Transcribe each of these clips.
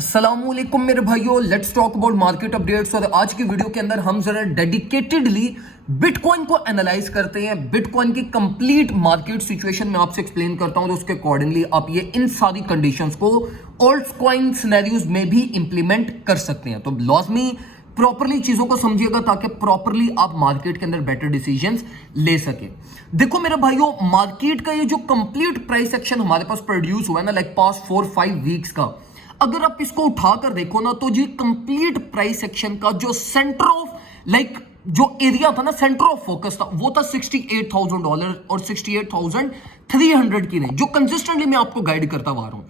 अस्सलामुअलैकुम मेरे भाइयों, let's talk about market updates. और आज की वीडियो के अंदर हम जरा डेडिकेटेडली बिटकॉइन को एनालाइज करते हैं। बिटकॉइन की कंप्लीट मार्केट सिचुएशन में आपसे एक्सप्लेन करता हूं, तो उसके अकॉर्डिंगली आप ये इन सारी कंडीशंस को ऑल्टकॉइन सिनेरियोज में भी इंप्लीमेंट कर सकते हैं। तो लाजमी प्रॉपरली चीजों को समझिएगा ताकि प्रॉपरली आप मार्केट के अंदर बेटर डिसीजंस ले सके। देखो मेरे भाइयों, मार्केट का ये जो कंप्लीट प्राइस एक्शन हमारे पास प्रोड्यूस हुआ है ना, लाइक पास्ट 4-5 वीक्स का, अगर आप इसको उठाकर देखो ना, तो जी कंप्लीट प्राइस एक्शन का जो सेंटर ऑफ जो एरिया था ना, सेंटर ऑफ फोकस था, वो था $68,000 और 68,300 की रेंज, जो कंसिस्टेंटली मैं आपको गाइड करता आ रहा हूं।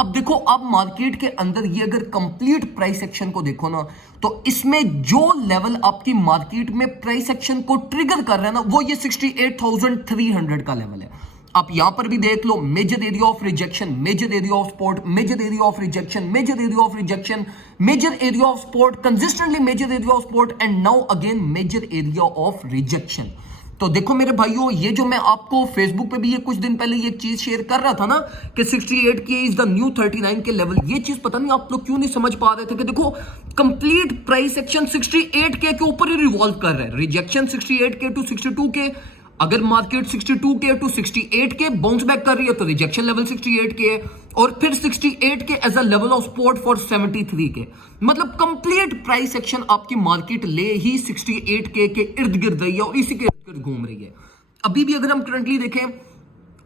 अब देखो, आप मार्केट के अंदर ये अगर कंप्लीट प्राइस एक्शन को देखो ना, तो इसमें जो लेवल आपकी मार्केट में प्राइस एक्शन को ट्रिगर कर रहा है ना, वो ये 68,300 का लेवल है। आप यहां पर भी देख लो, major area of rejection, major area of support, major area of rejection, major area of rejection, major area of support, consistently major area of support, and now again major area of rejection. तो देखो मेरे भाइयों, ये जो मैं आपको Facebook पे भी ये कुछ दिन पहले ये चीज शेयर कर रहा था ना कि 68 के इज द न्यू 39 के लेवल, ये चीज पता नहीं आप लोग क्यों नहीं समझ पा रहे थे कि देखो कंप्लीट प्राइस एक्शन 68 के ऊपर ही रिवॉल्व कर रहा है। रिजेक्शन 68 के टू 62 के, अगर मार्केट 62 के टू 68 के बाउंस बैक कर रही है तो रिजेक्शन लेवल 68 के है, और फिर 68 के as a level of support for 73 के। मतलब कंप्लीट प्राइस एक्शन आपकी मार्केट ले ही 68 के इर्द गिर्द रही है और इसी के इर्द गिर्द घूम रही है। अभी भी अगर हम करंटली देखें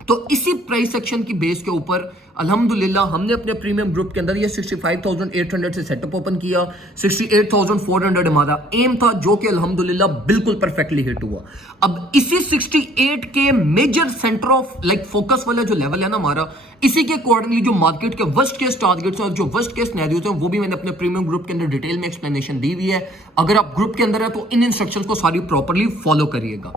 तो इसी प्राइस एक्शन की बेस के ऊपर अल्हम्दुलिल्लाह हमने अपने प्रीमियम ग्रुप के अंदर ये 65,800 से सेटअप ओपन किया। 68,400 हमारा एम था, जो कि अल्हम्दुलिल्लाह बिल्कुल परफेक्टली हिट हुआ। अब इसी 68 के मेजर सेंटर ऑफ फोकस वाला जो लेवल है ना हमारा, इसी के अकॉर्डिंगली जो मार्केट के वर्स्ट केस टारगेट्स और जो वर्स्ट केस सिनेरियोज हैं, वो भी मैंने अपने प्रीमियम ग्रुप के अंदर डिटेल में एक्सप्लेनेशन दी हुई है। अगर आप ग्रुप के अंदर है तो इन इंस्ट्रक्शंस को सारी प्रॉपर्ली फॉलो करिएगा।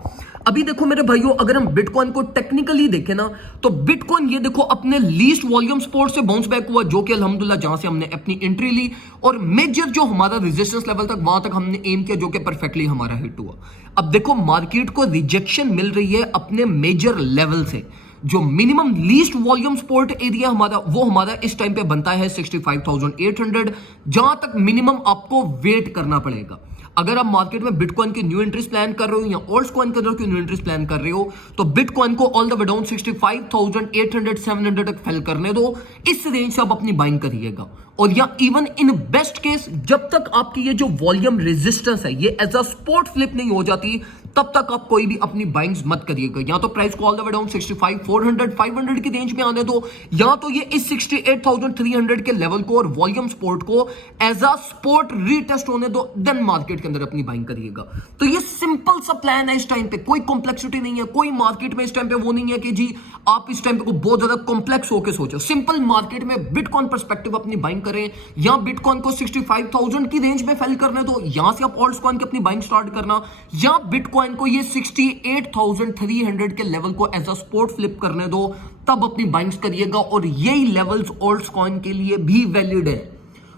अभी देखो मेरे भाइयों, अगर हम बिटकॉइन को टेक्निकली देखें ना, तो बिटकॉइन ये देखो अपने लीस्ट वॉल्यूम सपोर्ट से बाउंस बैक हुआ, जो कि अल्हम्दुलिल्लाह जहां से हमने अपनी एंट्री ली, और मेजर जो हमारा रेजिस्टेंस लेवल तक वहां तक हमने एम किया, जो कि परफेक्टली हमारा हिट हुआ। अब देखो मार्केट को रिजेक्शन मिल रही है अपने मेजर लेवल से। जो minimum least volume support area हमारा, वो हमारा इस टाइम पे बनता है 65,800, जहां तक मिनिमम आपको वेट करना पड़ेगा। अगर आप मार्केट में बिटकॉइन की न्यू एंट्रीज प्लान कर रहे हो या ऑल्टकॉइन के अंदर की न्यू एंट्रीज प्लान कर रहे हो, तो बिटकॉइन को ऑल द वे डाउन 65,800-700 तक फेल करने दो। इस रेंज से आप अपनी बाइंग करिएगा। और या इवन इन बेस्ट केस, जब तक आपकी ये जो वॉल्यूम रेजिस्टेंस है ये एज अ स्पॉट फ्लिप नहीं हो जाती, तब तक आप कोई भी अपनी बाइंग्स मत करिएगा। या तो प्राइस को ऑल द वे डाउन 65,400-500 की रेंज में आने दो, या तो ये इस 68,300 के लेवल को और वॉल्यूम सपोर्ट को एज अ सपोर्ट रीटेस्ट होने दो, देन मार्केट के अंदर अपनी बाइंग करिएगा। तो ये सिंपल सा प्लान है। इस टाइम पे कोई कॉम्प्लेक्सिटी नहीं है, कोई मार्केट में इस टाइम पे वो नहीं है कि जी आप इस टाइम पे को बहुत ज्यादा कॉम्प्लेक्स होकर सोचो। सिंपल मार्केट में बिटकॉइन पर्सपेक्टिव अपनी बाइंग करें, या बिटकॉइन को 65,000 की रेंज में फेल करने दो, यहां से आप ऑल्टकॉइन की अपनी बाइंग स्टार्ट करना, या बिटकॉइन को ये 68,300 के लेवल को एज अ सपोर्ट फ्लिप करने दो, तब अपनी बाइंग्स करिएगा। और यही लेवल्स ऑल्टकॉइन के लिए भी वैलिड है।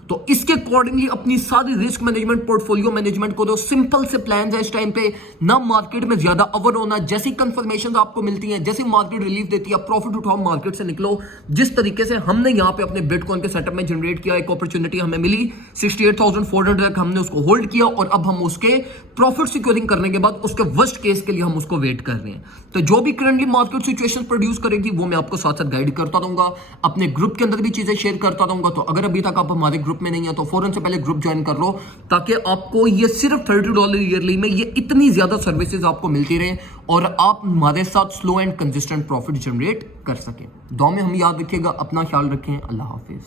तो इसके अकॉर्डिंगली अपनी सारी रिस्क मैनेजमेंट, पोर्टफोलियो मैनेजमेंट को दो। सिंपल से प्लान है इस टाइम पे, ना मार्केट में ज्यादा अवर होना। जैसी कंफर्मेशन आपको मिलती हैं, जैसी मार्केट रिलीफ देती है, प्रॉफिट उठाओ, मार्केट से निकलो। जिस तरीके से हमने यहां पे अपने बिटकॉइन के सेटअप में जनरेट किया, एक अपॉर्चुनिटी हमें मिली 68,400 तक, हमने उसको होल्ड किया, और अब हम उसके प्रॉफिट सिक्योरिंग करने के बाद उसके वर्स्ट केस के लिए हम उसको वेट कर रहे हैं। तो जो भी करंटली मार्केट सिचुएशन प्रोड्यूस करेगी, वो मैं आपको साथ साथ गाइड करता रहूंगा, अपने ग्रुप के अंदर भी चीजें शेयर करता रहूंगा। तो अगर अभी तक आप हमारे ग्रुप में नहीं है तो फौरन से पहले ग्रुप ज्वाइन कर लो, ताकि आपको ये सिर्फ $30 ईयरली में ये इतनी ज्यादा सर्विसेज आपको मिलती रहे और आप हमारे साथ slow and consistent profit generate कर सकें। दुआ में हम याद रखिएगा, अपना ख्याल रखें। अल्लाह हाफिज।